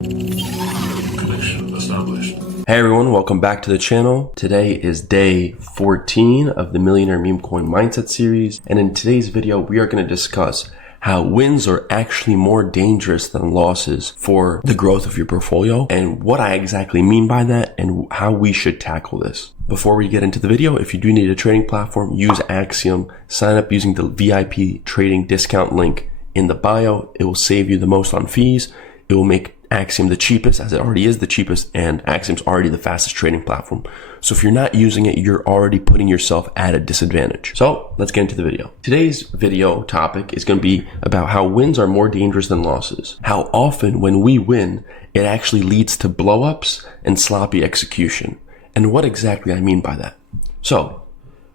Connection established. Hey everyone, welcome back to the channel. Today is day 14 of the Millionaire Memecoin Mindset series, and in today's video we are going to discuss how wins are actually more dangerous than losses for the growth of your portfolio, and what I exactly mean by that and how we should tackle this. Before we get into the video, if you do need a trading platform, use Axiom. Sign up using the VIP trading discount link in the bio. It will save you the most on fees. It will make Axiom the cheapest, as it already is the cheapest, and Axiom's already the fastest trading platform. So if you're not using it, you're already putting yourself at a disadvantage. So let's get into the video. Today's video topic is going to be about how wins are more dangerous than losses. How often when we win, it actually leads to blowups and sloppy execution. And what exactly I mean by that. So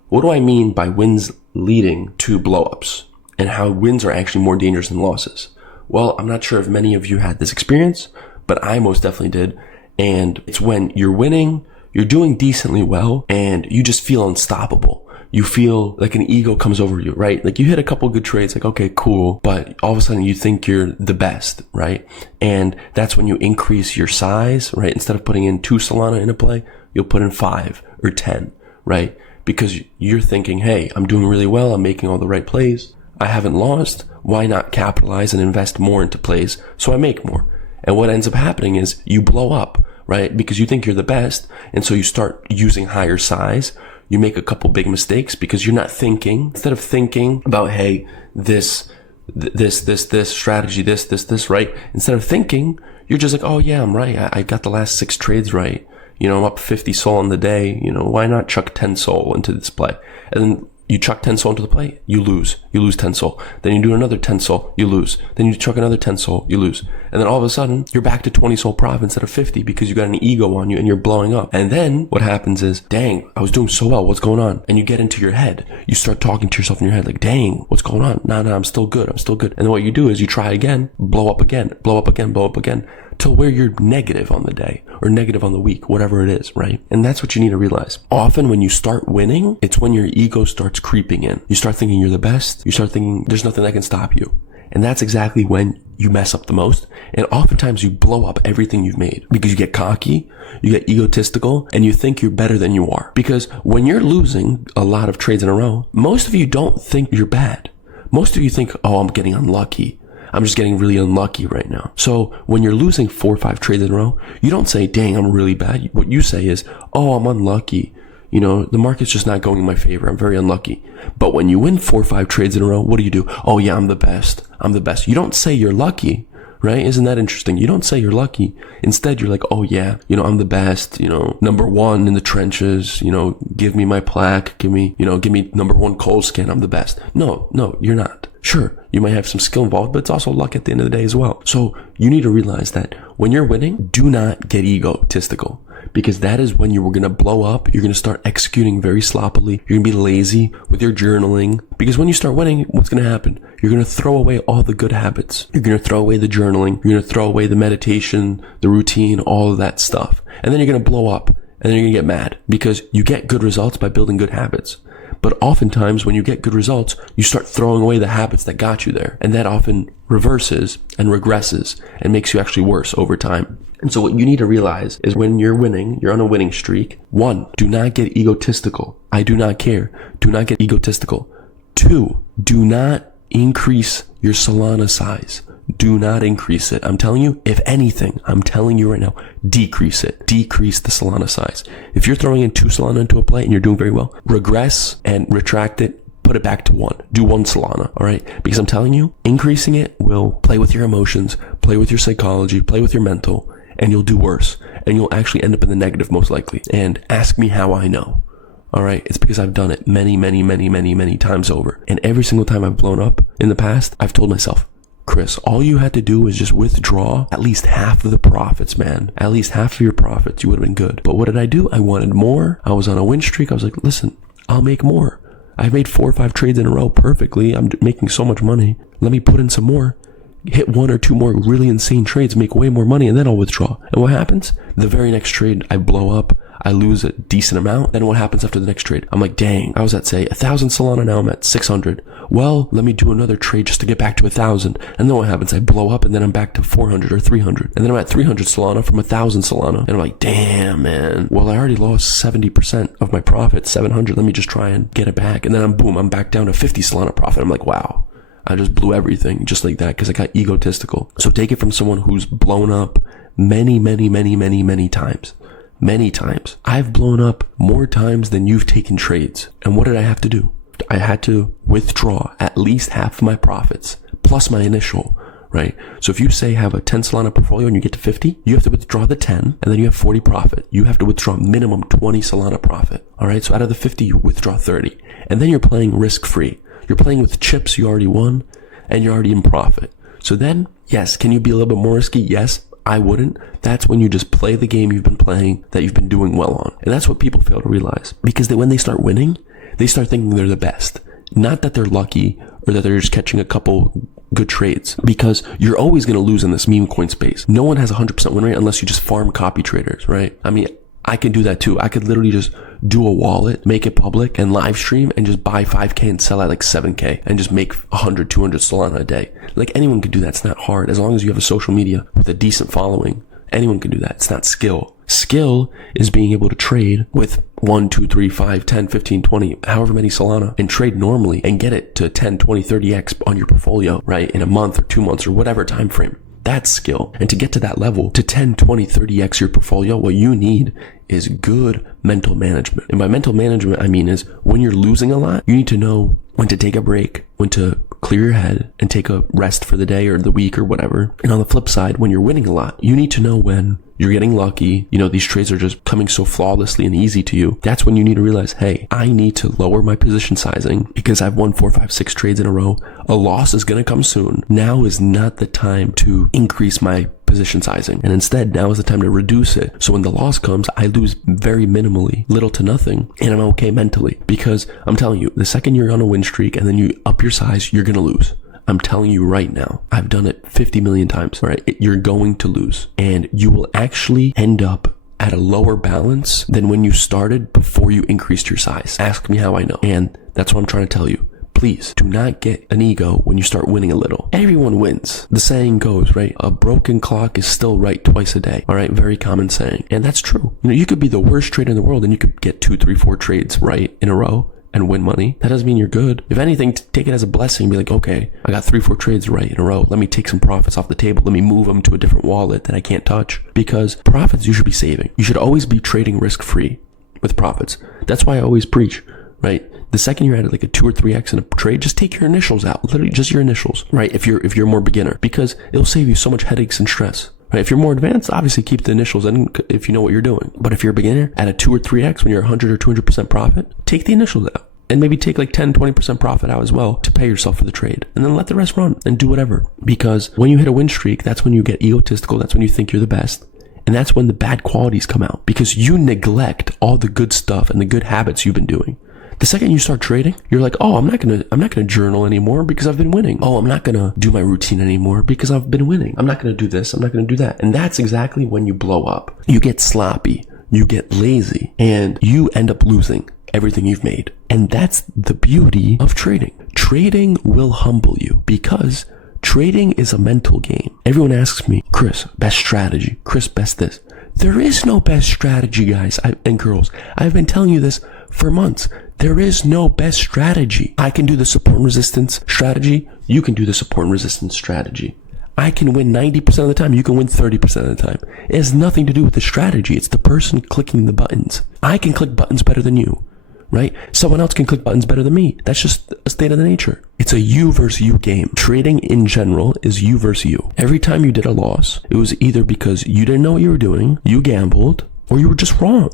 what do I mean by wins leading to blowups, and how wins are actually more dangerous than losses? Well, I'm not sure if many of you had this experience, but I most definitely did. And it's when you're winning, you're doing decently well, and you just feel unstoppable. You feel like an ego comes over you, right? Like you hit a couple good trades, like, okay, cool. But all of a sudden you think you're the best, right? And that's when you increase your size, right? Instead of putting in 2 Solana in a play, you'll put in 5 or 10, right? Because you're thinking, hey, I'm doing really well. I'm making all the right plays. I haven't lost. Why not capitalize and invest more into plays so I make more? And what ends up happening is you blow up, right? Because you think you're the best. And so you start using higher size. You make a couple big mistakes because you're not thinking. Instead of thinking about, hey, this strategy, this, right? Instead of thinking, you're just like, oh yeah, I'm right. I got the last 6 trades right. You know, I'm up 50 SOL in the day. You know, why not chuck 10 SOL into this play? And then you chuck 10 SOL into the play, you lose 10 SOL. Then you do another 10 SOL, you lose. Then you chuck another 10 SOL, you lose. And then all of a sudden, you're back to 20 SOL profit instead of 50 because you got an ego on you and you're blowing up. And then what happens is, dang, I was doing so well, what's going on? And you get into your head. You start talking to yourself in your head like, dang, what's going on? Nah, I'm still good. And then what you do is you try again, blow up again, till where you're negative on the day or negative on the week, whatever it is, right? And that's what you need to realize. Often when you start winning, it's when your ego starts creeping in. You start thinking you're the best. You start thinking there's nothing that can stop you. And that's exactly when you mess up the most. And oftentimes you blow up everything you've made because you get cocky, you get egotistical, and you think you're better than you are. Because when you're losing a lot of trades in a row, most of you don't think you're bad. Most of you think, oh, I'm getting unlucky. I'm just getting really unlucky right now. So when you're losing 4 or 5 trades in a row, you don't say, dang, I'm really bad. What you say is, oh, I'm unlucky. You know, the market's just not going in my favor. I'm very unlucky. But when you win 4 or 5 trades in a row, what do? Oh yeah, I'm the best. You don't say you're lucky, right? Isn't that interesting? You don't say you're lucky. Instead, you're like, oh yeah, you know, I'm the best, you know, number 1 in the trenches, you know, give me my plaque, give me number 1 coal skin. I'm the best. No, you're not. Sure, you might have some skill involved, but it's also luck at the end of the day as well. So you need to realize that when you're winning, do not get egotistical, because that is when you're going to blow up. You're going to start executing very sloppily. You're going to be lazy with your journaling, because when you start winning, what's going to happen? You're going to throw away all the good habits. You're going to throw away the journaling. You're going to throw away the meditation, the routine, all of that stuff. And then you're going to blow up, and then you're going to get mad because you get good results by building good habits. But oftentimes when you get good results, you start throwing away the habits that got you there. And that often reverses and regresses and makes you actually worse over time. And so what you need to realize is when you're winning, you're on a winning streak. 1, do not get egotistical. I do not care. Do not get egotistical. 2, do not increase your Solana size. Do not increase it. I'm telling you, if anything, I'm telling you right now, decrease it. Decrease the Solana size. If you're throwing in 2 Solana into a play and you're doing very well, regress and retract it. Put it back to 1. Do 1 Solana, all right? Because I'm telling you, increasing it will play with your emotions, play with your psychology, play with your mental, and you'll do worse. And you'll actually end up in the negative most likely. And ask me how I know. All right? It's because I've done it many times over. And every single time I've blown up in the past, I've told myself, Chris, all you had to do was just withdraw at least half of the profits, man. At least half of your profits, you would have been good. But what did I do? I wanted more. I was on a win streak. I was like, listen, I'll make more. I've made 4 or 5 trades in a row perfectly. I'm making so much money. Let me put in some more. hit one or two more really insane trades, make way more money, and then I'll withdraw. And what happens? The very next trade, I blow up. I lose a decent amount. Then what happens after the next trade? I'm like, dang, I was at, say, 1,000 Solana. Now I'm at 600. Well, let me do another trade just to get back to 1,000. And then what happens? I blow up and then I'm back to 400 or 300. And then I'm at 300 Solana from 1,000 Solana. And I'm like, damn, man. Well, I already lost 70% of my profit, 700. Let me just try and get it back. And then I'm back down to 50 Solana profit. I'm like, wow. I just blew everything just like that because I got egotistical. So take it from someone who's blown up many times. Many times. I've blown up more times than you've taken trades. And what did I have to do? I had to withdraw at least half of my profits plus my initial, right? So if you say have a 10 Solana portfolio and you get to 50, you have to withdraw the 10 and then you have 40 profit. You have to withdraw minimum 20 Solana profit. All right. So out of the 50, you withdraw 30 and then you're playing risk free. You're playing with chips you already won and you're already in profit. So then, yes, can you be a little bit more risky? Yes. I wouldn't. That's when you just play the game you've been playing that you've been doing well on. And that's what people fail to realize. Because when they start winning, they start thinking they're the best. Not that they're lucky or that they're just catching a couple good trades. Because you're always going to lose in this meme coin space. No one has a 100% win rate unless you just farm copy traders, right? I mean, I can do that too. I could literally just do a wallet, make it public and live stream and just buy 5K and sell at like 7K and just make 100, 200 Solana a day. Like anyone can do that. It's not hard. As long as you have a social media with a decent following, anyone can do that. It's not skill. Skill is being able to trade with 1, 2, 3, 5, 10, 15, 20, however many Solana and trade normally and get it to 10, 20, 30x on your portfolio, right? In a month or 2 months or whatever time frame. That's skill. And to get to that level, to 10, 20, 30x your portfolio, what you need is good mental management. And by mental management, I mean is when you're losing a lot, you need to know when to take a break, when to clear your head and take a rest for the day or the week or whatever. And on the flip side, when you're winning a lot, you need to know when you're getting lucky. You know, these trades are just coming so flawlessly and easy to you. That's when you need to realize, hey, I need to lower my position sizing because I've won 4, 5, 6 trades in a row. A loss is going to come soon. Now is not the time to increase my position sizing. And instead, now is the time to reduce it. So when the loss comes, I lose very minimally, little to nothing, and I'm okay mentally. Because I'm telling you, the second you're on a win streak and then you up your size, you're going to lose. I'm telling you right now, I've done it 50 million times, right? You're going to lose and you will actually end up at a lower balance than when you started before you increased your size. Ask me how I know. And that's what I'm trying to tell you. Please do not get an ego when you start winning a little. Everyone wins. The saying goes, right? A broken clock is still right twice a day. All right. Very common saying. And that's true. You know, you could be the worst trader in the world and you could get 2, 3, 4 trades right in a row and win money. That doesn't mean you're good. If anything, take it as a blessing. Be like, okay, I got 3, 4 trades right in a row. Let me take some profits off the table. Let me move them to a different wallet that I can't touch. Because profits you should be saving. You should always be trading risk-free with profits. That's why I always preach, right? The second you're at like a 2 or 3x in a trade, just take your initials out. Literally just your initials, right? If you're more beginner, because it'll save you so much headaches and stress. Right? If you're more advanced, obviously keep the initials in if you know what you're doing. But if you're a beginner at a 2 or 3x when you're 100 or 200% profit, take the initials out. And maybe take like 10, 20% profit out as well to pay yourself for the trade. And then let the rest run and do whatever. Because when you hit a win streak, that's when you get egotistical. That's when you think you're the best. And that's when the bad qualities come out. Because you neglect all the good stuff and the good habits you've been doing. The second you start trading, you're like, oh, I'm not gonna journal anymore because I've been winning. Oh, I'm not gonna do my routine anymore because I've been winning. I'm not gonna do this. I'm not gonna do that. And that's exactly when you blow up. You get sloppy. You get lazy. And you end up losing everything you've made. And that's the beauty of trading. Trading will humble you because trading is a mental game. Everyone asks me, Chris, best strategy. Chris, best this. There is no best strategy, guys and girls. I've been telling you this for months. There is no best strategy. I can do the support and resistance strategy. You can do the support and resistance strategy. I can win 90% of the time. You can win 30% of the time. It has nothing to do with the strategy. It's the person clicking the buttons. I can click buttons better than you, right? Someone else can click buttons better than me. That's just a state of the nature. It's a you versus you game. Trading in general is you versus you. Every time you did a loss, it was either because you didn't know what you were doing, you gambled, or you were just wrong.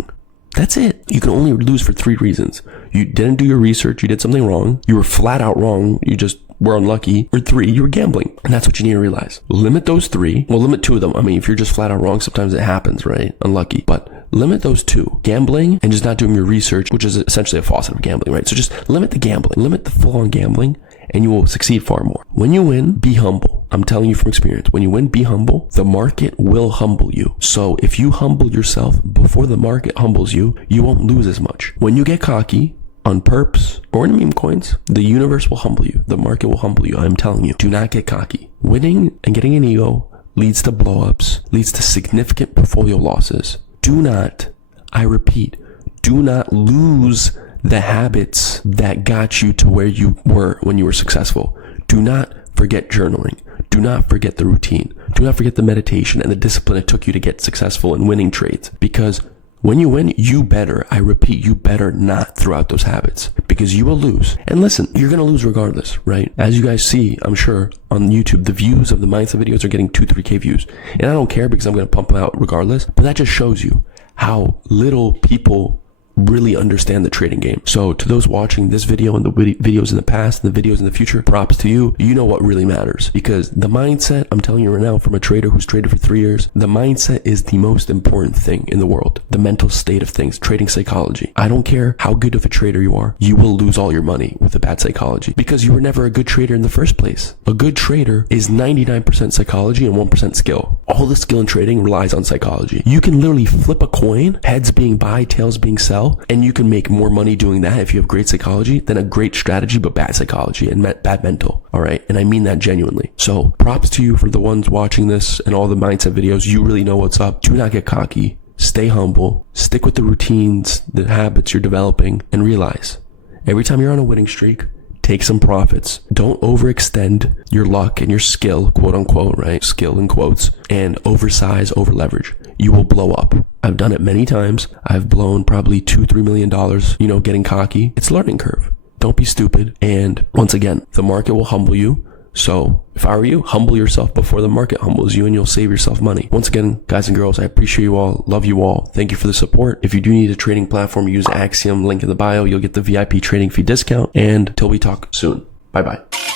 That's it. You can only lose for 3 reasons. You didn't do your research. You did something wrong. You were flat out wrong. You just were unlucky. Or 3, you were gambling. And that's what you need to realize. Limit those 3. Well, limit 2 of them. I mean, if you're just flat out wrong, sometimes it happens, right? Unlucky. But limit those 2. Gambling and just not doing your research, which is essentially a faucet of gambling, right? So just limit the gambling. Limit the full-on gambling and you will succeed far more. When you win, be humble. I'm telling you from experience, when you win, be humble. The market will humble you. So if you humble yourself before the market humbles you, you won't lose as much. When you get cocky on perps or in meme coins, the universe will humble you. The market will humble you. I'm telling you, do not get cocky. Winning and getting an ego leads to blowups, leads to significant portfolio losses. Do not, I repeat, do not lose the habits that got you to where you were when you were successful. Do not forget journaling. Do not forget the routine. Do not forget the meditation and the discipline it took you to get successful in winning trades. Because when you win, you better, I repeat, you better not throw out those habits, because you will lose. And listen, you're going to lose regardless, right? As you guys see, I'm sure on YouTube, the views of the mindset videos are getting 2-3K views. And I don't care because I'm going to pump them out regardless, but that just shows you how little people really understand the trading game. So to those watching this video and the videos in the past and the videos in the future, props to you. You know what really matters, because the mindset, I'm telling you right now, from a trader who's traded for 3 years, the mindset is the most important thing in the world. The mental state of things, trading psychology. I don't care how good of a trader you are, you will lose all your money with a bad psychology because you were never a good trader in the first place. A good trader is 99% psychology and 1% skill. All the skill in trading relies on psychology. You can literally flip a coin, heads being buy, tails being sell, and you can make more money doing that if you have great psychology than a great strategy but bad psychology and bad mental. All right, and I mean that genuinely. So props to you for the ones watching this and all the mindset videos. You really know what's up. Do not get cocky. Stay humble. Stick with the routines, the habits you're developing, and realize every time you're on a winning streak, take some profits. Don't overextend your luck and your skill, quote unquote, right? Skill in quotes, and oversize, over leverage. You will blow up. I've done it many times. I've blown probably $2-3 million, getting cocky. It's a learning curve. Don't be stupid. And once again, the market will humble you. So if I were you, humble yourself before the market humbles you and you'll save yourself money. Once again, guys and girls, I appreciate you all. Love you all. Thank you for the support. If you do need a trading platform, use Axiom, link in the bio. You'll get the VIP trading fee discount. And till we talk soon. Bye-bye.